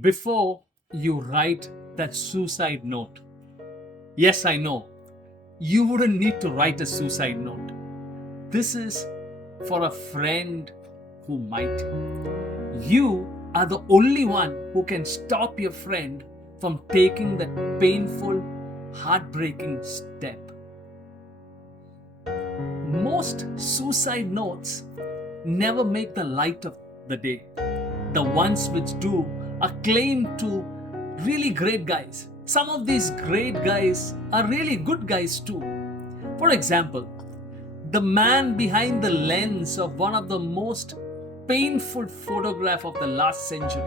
Before you write that suicide note, yes, I know, you wouldn't need to write a suicide note. This is for a friend who might. You are the only one who can stop your friend from taking that painful, heartbreaking step. Most suicide notes never make the light of the day. The ones which do are claimed to really great guys. Some of these great guys are really good guys too. For example, the man behind the lens of one of the most painful photograph of the last century,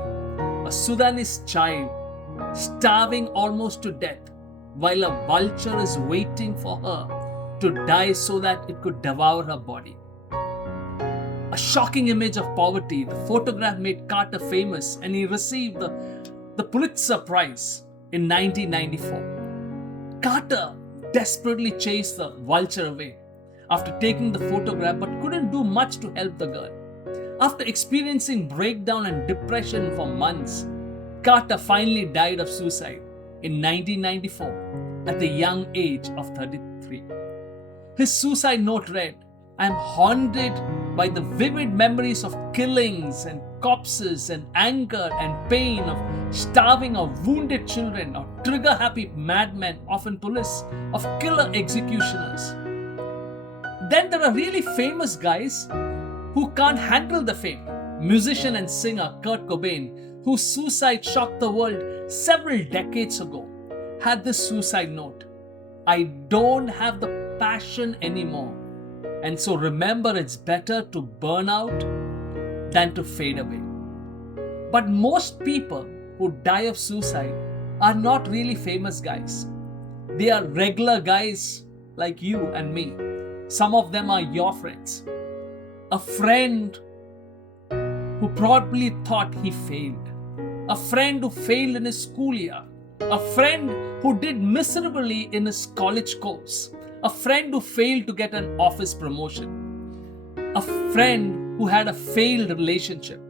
a Sudanese child starving almost to death while a vulture is waiting for her to die so that it could devour her body. A shocking image of poverty. The photograph made Carter famous and he received the Pulitzer Prize in 1994. Carter desperately chased the vulture away after taking the photograph but couldn't do much to help the girl. After experiencing breakdown and depression for months, Carter finally died of suicide in 1994 at the young age of 33. His suicide note read, "I am haunted by the vivid memories of killings and corpses and anger and pain of starving or wounded children or trigger-happy madmen, often police, of killer executioners." Then there are really famous guys who can't handle the fame. Musician and singer Kurt Cobain, whose suicide shocked the world several decades ago, had this suicide note: "I don't have the passion anymore. And so remember, it's better to burn out than to fade away." But most people who die of suicide are not really famous guys. They are regular guys like you and me. Some of them are your friends. A friend who probably thought he failed. A friend who failed in his school year. A friend who did miserably in his college course. A friend who failed to get an office promotion. A friend who had a failed relationship.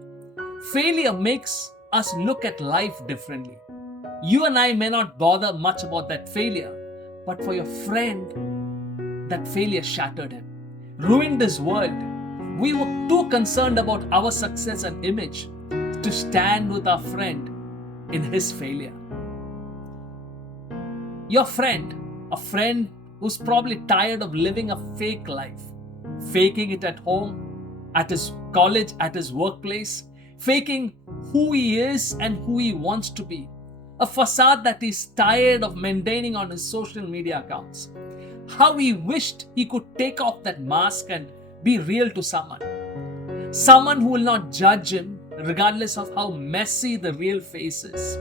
Failure makes us look at life differently. You and I may not bother much about that failure, but for your friend, that failure shattered him, ruined his world. We were too concerned about our success and image to stand with our friend in his failure. Your friend, a friend who's probably tired of living a fake life, faking it at home, at his college, at his workplace, faking who he is and who he wants to be, a facade that he's tired of maintaining on his social media accounts. How he wished he could take off that mask and be real to someone who will not judge him regardless of how messy the real face is.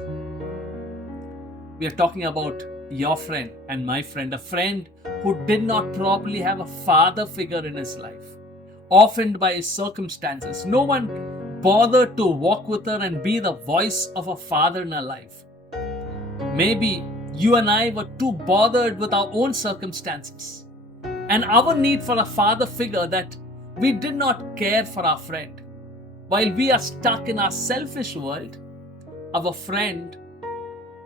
We are talking about your friend and my friend, a friend who did not probably have a father figure in his life, orphaned by his circumstances. No one bothered to walk with her and be the voice of a father in her life. Maybe you and I were too bothered with our own circumstances and our need for a father figure that we did not care for our friend. While we are stuck in our selfish world, our friends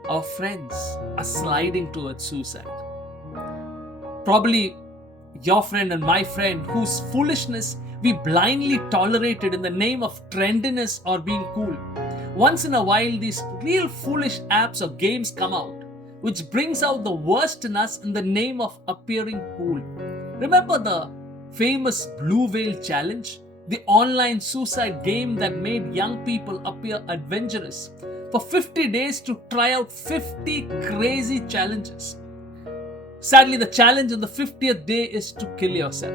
are sliding towards suicide. Probably your friend and my friend whose foolishness we blindly tolerated in the name of trendiness or being cool. Once in a while, these real foolish apps or games come out, which brings out the worst in us in the name of appearing cool. Remember the famous Blue Whale Challenge? The online suicide game that made young people appear adventurous for 50 days to try out 50 crazy challenges. Sadly, the challenge on the 50th day is to kill yourself.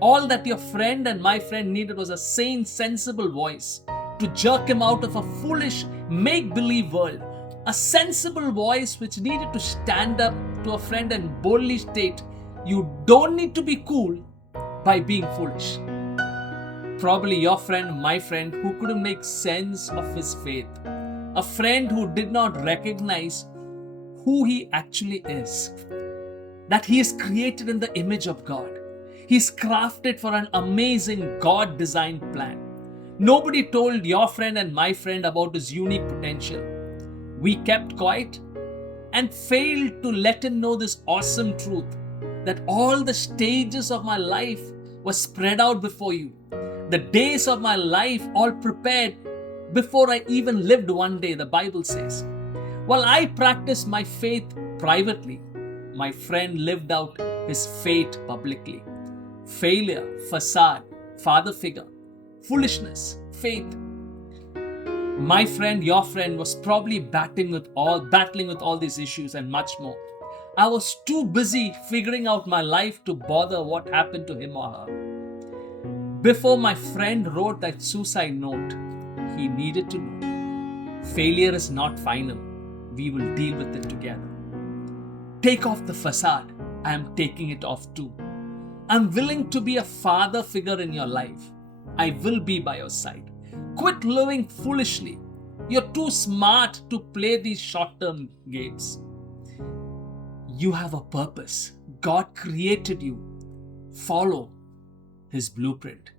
All that your friend and my friend needed was a sane, sensible voice to jerk him out of a foolish, make-believe world. A sensible voice which needed to stand up to a friend and boldly state, "You don't need to be cool by being foolish." Probably your friend, my friend, who couldn't make sense of his faith. A friend who did not recognize who he actually is. That he is created in the image of God. He's crafted for an amazing God-designed plan. Nobody told your friend and my friend about his unique potential. We kept quiet and failed to let him know this awesome truth that all the stages of my life were spread out before you. The days of my life all prepared before I even lived one day, the Bible says. While I practiced my faith privately, my friend lived out his faith publicly. Failure, facade, father figure, foolishness, faith. My friend, your friend, was probably battling with all these issues and much more. I was too busy figuring out my life to bother what happened to him or her. Before my friend wrote that suicide note, he needed to know failure is not final. We will deal with it together. Take off the facade. I am taking it off too. I'm willing to be a father figure in your life. I will be by your side. Quit living foolishly. You're too smart to play these short-term games. You have a purpose. God created you. Follow His blueprint.